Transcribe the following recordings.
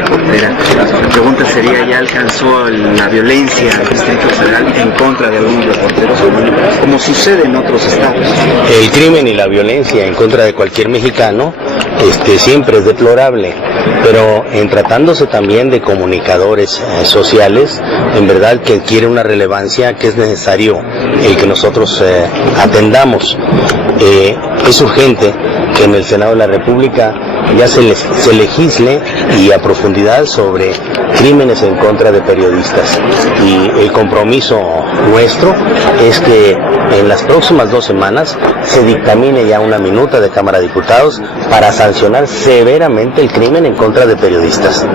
reportera. La pregunta sería, ¿ya alcanzó la violencia al Distrito Federal en contra de algunos reporteros, como sucede en otros estados? El crimen y la violencia en contra de cualquier mexicano siempre es deplorable, pero en tratándose también de comunicadores sociales, en verdad que adquiere una relevancia que es necesario el que nosotros atendamos. Es urgente que en el Senado de la República ya se legisle y a profundidad sobre crímenes en contra de periodistas, y el compromiso nuestro es que en las próximas 2 semanas se dictamine ya una minuta de Cámara de Diputados para sancionar severamente el crimen en contra de periodistas.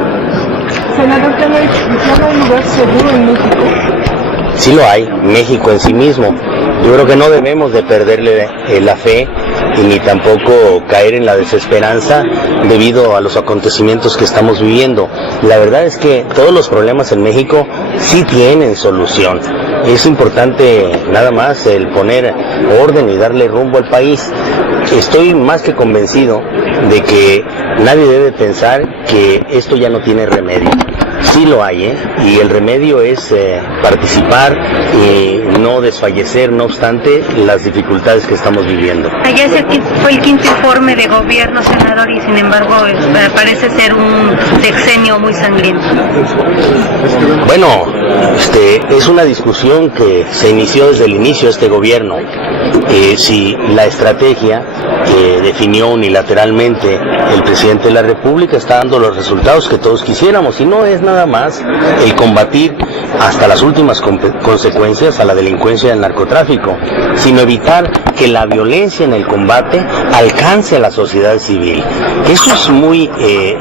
Senador, ¿ya no hay lugar seguro en México? Sí lo hay, México en sí mismo. Yo creo que no debemos de perderle la fe y ni tampoco caer en la desesperanza debido a los acontecimientos que estamos viviendo. La verdad es que todos los problemas en México sí tienen solución. Es importante nada más el poner orden y darle rumbo al país. Estoy más que convencido de que nadie debe pensar que esto ya no tiene remedio. Sí lo hay, y el remedio es participar y no desfallecer, no obstante las dificultades que estamos viviendo. Ayer fue el 5º informe de gobierno, senador, y sin embargo parece ser un sexenio muy sangriento. Bueno, es una discusión que se inició desde el inicio de este gobierno. Si la estrategia que definió unilateralmente el presidente de la República está dando los resultados que todos quisiéramos, y no es nada más el combatir hasta las últimas consecuencias a la delincuencia y al narcotráfico, sino evitar que la violencia en el combate alcance a la sociedad civil. Eso es muy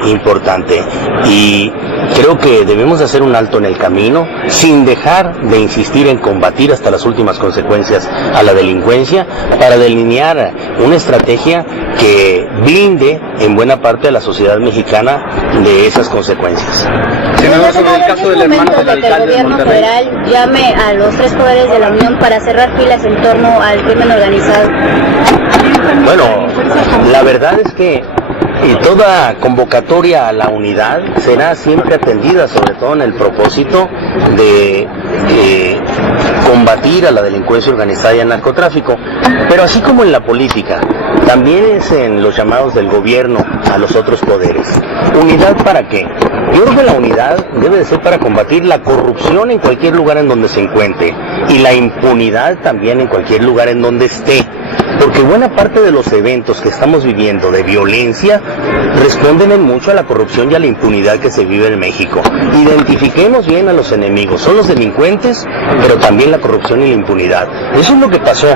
importante, y creo que debemos hacer un alto en el camino sin dejar de insistir en combatir hasta las últimas consecuencias a la delincuencia, para delinear una estrategia que blinde en buena parte a la sociedad mexicana de esas consecuencias. Senador, sobre el caso del hermano del alcalde de Monterrey. ¿Es momento de que el gobierno federal llame a los 3 poderes de la Unión para cerrar filas en torno al crimen organizado? Bueno, la verdad es que toda convocatoria a la unidad será siempre atendida, sobre todo en el propósito de combatir a la delincuencia organizada y al narcotráfico. Pero así como en la política, también es en los llamados del gobierno a los otros poderes. ¿Unidad para qué? Yo creo que la unidad debe de ser para combatir la corrupción en cualquier lugar en donde se encuentre, y la impunidad también en cualquier lugar en donde esté. Porque buena parte de los eventos que estamos viviendo de violencia responden en mucho a la corrupción y a la impunidad que se vive en México. Identifiquemos bien a los enemigos, son los delincuentes, pero también la corrupción y la impunidad. Eso es lo que pasó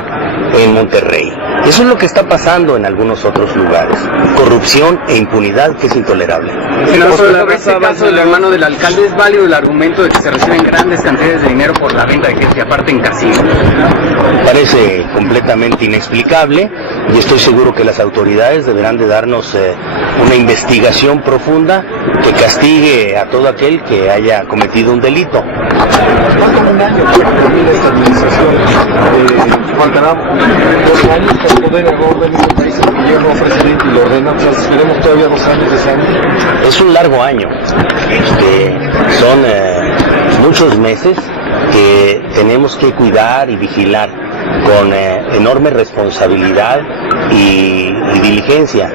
en Monterrey, eso es lo que está pasando en algunos otros lugares. Corrupción e impunidad que es intolerable. Senador, sobre este caso del hermano del alcalde, ¿es válido el argumento de que se reciben grandes cantidades de dinero por la venta de gente, aparte en casinos? Parece completamente inexplicable, y estoy seguro que las autoridades deberán de darnos una investigación profunda que castigue a todo aquel que haya cometido un delito. Falta un año para terminar esta administración. Faltará 2 años para poder orden este país que lleva un presidente y lo ordena. O sea, esperemos todavía 2 años de ese año. Es un largo año. Son muchos meses que tenemos que cuidar y vigilar con enorme responsabilidad y diligencia,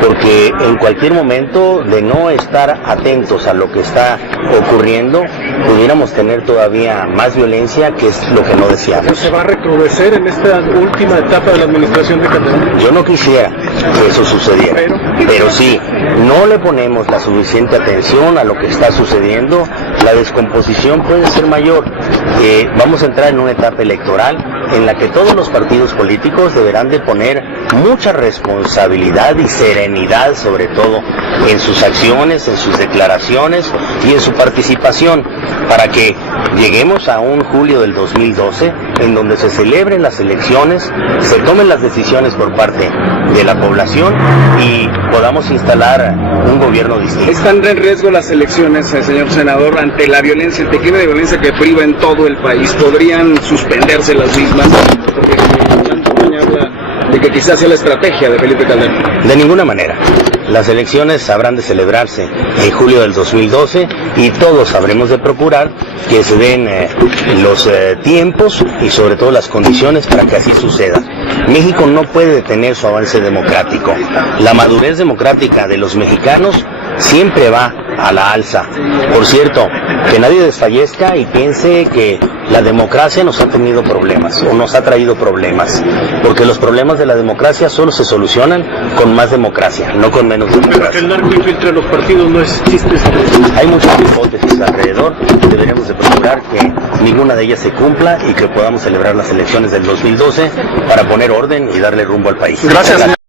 porque en cualquier momento de no estar atentos a lo que está ocurriendo, pudiéramos tener todavía más violencia, que es lo que no deseamos. ¿Se va a recrudecer en esta última etapa de la administración de Calderón? Yo no quisiera que eso sucediera, pero sí, no le ponemos la suficiente atención a lo que está sucediendo, la descomposición puede ser mayor. Vamos a entrar en una etapa electoral en la que todos los partidos políticos deberán de poner mucha responsabilidad y serenidad, sobre todo en sus acciones, en sus declaraciones y en su participación, para que lleguemos a un julio del 2012 en donde se celebren las elecciones, se tomen las decisiones por parte de la población y podamos instalar un gobierno distinto. ¿Están en riesgo las elecciones, señor senador, ante la violencia, el declive de violencia que priva en todo el país? ¿Podrían suspenderse las mismas? Porque habla de que quizás sea la estrategia de Felipe Calderón. De ninguna manera. las elecciones habrán de celebrarse en julio del 2012 y todos habremos de procurar que se den los tiempos y sobre todo las condiciones para que así suceda. México no puede detener su avance democrático. La madurez democrática de los mexicanos siempre va a la alza. Por cierto, que nadie desfallezca y piense que la democracia nos ha tenido problemas o nos ha traído problemas, porque los problemas de la democracia solo se solucionan con más democracia, no con menos democracia. Pero que el narco infiltre los partidos no es chiste. Hay muchas hipótesis alrededor, deberemos de procurar que ninguna de ellas se cumpla y que podamos celebrar las elecciones del 2012 para poner orden y darle rumbo al país. Gracias.